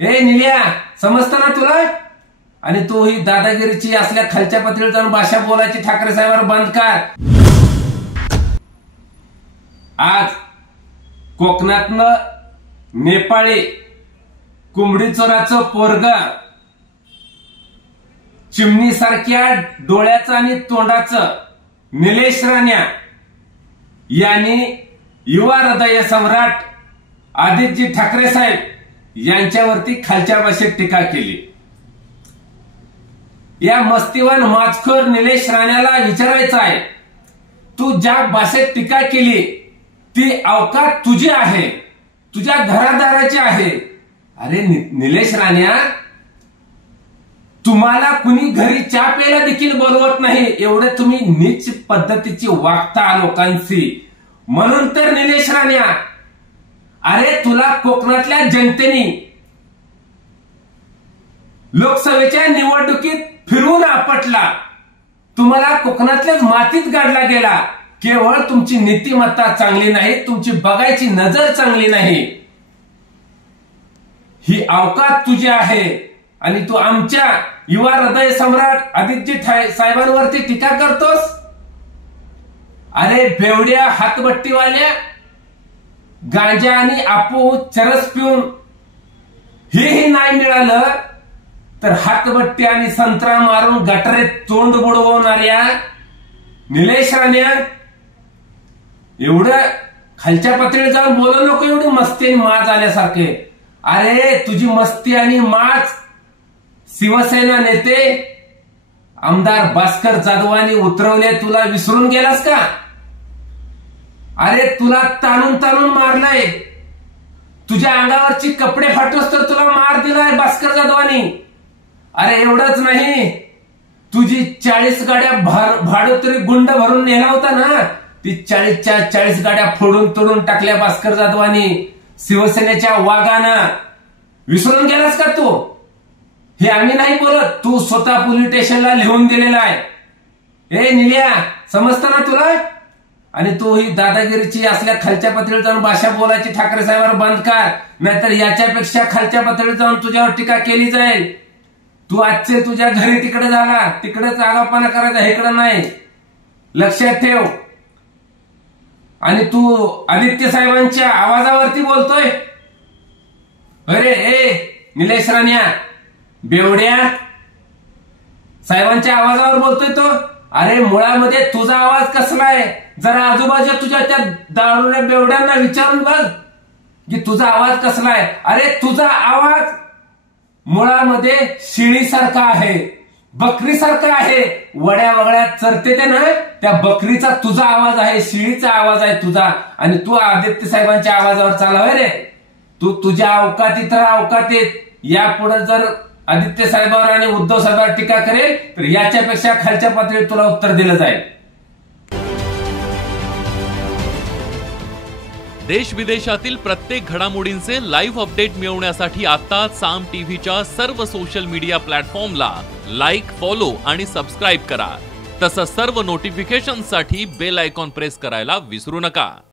ए निल्या, समजतं ना तुला? आणि तू ही दादागिरीची असल्या खालच्या पातळीवर जाऊन भाषा बोलायची ठाकरे साहेबांवर बंद कर। आज कोकणातलं नेपाळी कुंबडी चोराचं पोरग, चिमणीसारख्या डोळ्याचं आणि तोंडाचं निलेश राण्या यांनी युवा हृदय सम्राट आदित्यजी ठाकरे साहेब यांच्यावरती खालच्या भाषेत टीका केली। या मस्तीवान माचखोर निलेश राण्याला विचारायचं आहे, तू ज्या भाषेत टीका केली ती अवकात तुझी आहे, तुझ्या घरादाराची आहे। अरे निलेश राण्या, तुम्हाला कुणी घरी चहा प्यायला देखील बोलवत नाही, एवढे तुम्ही नीच पद्धतीची वागता लोकांशी। म्हणून तर निलेश राण्या, अरे तुला कोकणातल्या जनतेने लोकसभेच्या निवडणुकीत फिरून आपटला, तुम्हाला कोकणातल्याच मातीत गाडला गेला। केवळ तुमची नीतिमत्ता चांगली नाही, तुमची बघायची नजर चांगली नाही। ही अवकात तुझी आहे आणि तू आमच्या युवा हृदय सम्राट आदित्यजी साहेबांवरती टीका करतोस। अरे बेवड्या हातबट्टीवाल्या, गांजा आणि आपू चरस पिऊन हेही नाही मिळालं तर हातबट्टी आणि संत्रा मारून गटारेत तोंड बुडवणाऱ्या निलेश राण्या, एवढं खालच्या पातळीवर जाऊन बोलू नको एवढी मस्ती आणि माज आल्यासारखे। अरे तुझी मस्ती आणि माज शिवसेना नेते आमदार भास्कर जाधवांनी उतरवले, तुला विसरून गेलास का? अरे तुला ताणून ताणून मारलंय, तुझ्या अंगावरची कपडे फाटूस तर तुला मार दिलाय भास्कर जाधवांनी। अरे एवढंच नाही, तुझी 40 गाड्या भाडोत्री गुंड भरून नेला होता ना, ती 40च्या 40 गाड्या फोडून तोडून टाकल्या भास्कर जाधवांनी शिवसेनेच्या वाघानं। विसरून गेलास का तू? हे आम्ही नाही बोलत, तू स्वतः पोलीस स्टेशनला लिहून दिलेला आहे। ए निल्या, समजतं ना तुला? आणि तू ही दादागिरीची असल्या खालच्या पातळीवर जाऊन भाषा बोलायची ठाकरे साहेबांवर बंद कर, नाहीतर याच्यापेक्षा खालच्या पातळीवर जाऊन तुझ्यावर टीका केली जाईल। तू आजचे तुझ्या घरी तिकडे झाला, तिकडेच आगापणा करायचा, इकडे नाही, लक्षात ठेव। आणि तू आदित्य साहेबांच्या आवाजावरती बोलतोय। अरे ए निलेश राण्या, बेवड्या, साहेबांच्या आवाजावर बोलतोय तो? अरे मुळामध्ये तुझा आवाज कसला आहे जरा आजूबाजूला तुझ्या त्या दारूच्या बेवड्यांना विचारून बघ की तुझा आवाज कसला आहे। अरे तुझा आवाज मुळामध्ये शिळीसारखा आहे, बकरीसारखा आहे, वड्या वगळ्या चरते ते ना, त्या बकरीचा तुझा आवाज आहे, शिळीचा आवाज आहे तुझा। आणि तू आदित्य साहेबांच्या आवाजावर चालवय रे, तू तुझ्या अवकातीत राहा, अवकातीत। यापुढे जर आदित्य साहेबांवर आणि उद्धव साहेबांवर टीका करेल तर याच्यापेक्षा खालच्या पातळीवर तुला उत्तर दिलं जाईल। देश विदेशातील प्रत्येक घडामोडींचे लाईव्ह अपडेट मिळवण्यासाठी आता साम टीव्हीच्या सर्व सोशल मीडिया प्लॅटफॉर्मला लाईक, फॉलो आणि सबस्क्राईब करा। तसंच सर्व नोटिफिकेशनसाठी बेल आयकॉन प्रेस करायला विसरू नका।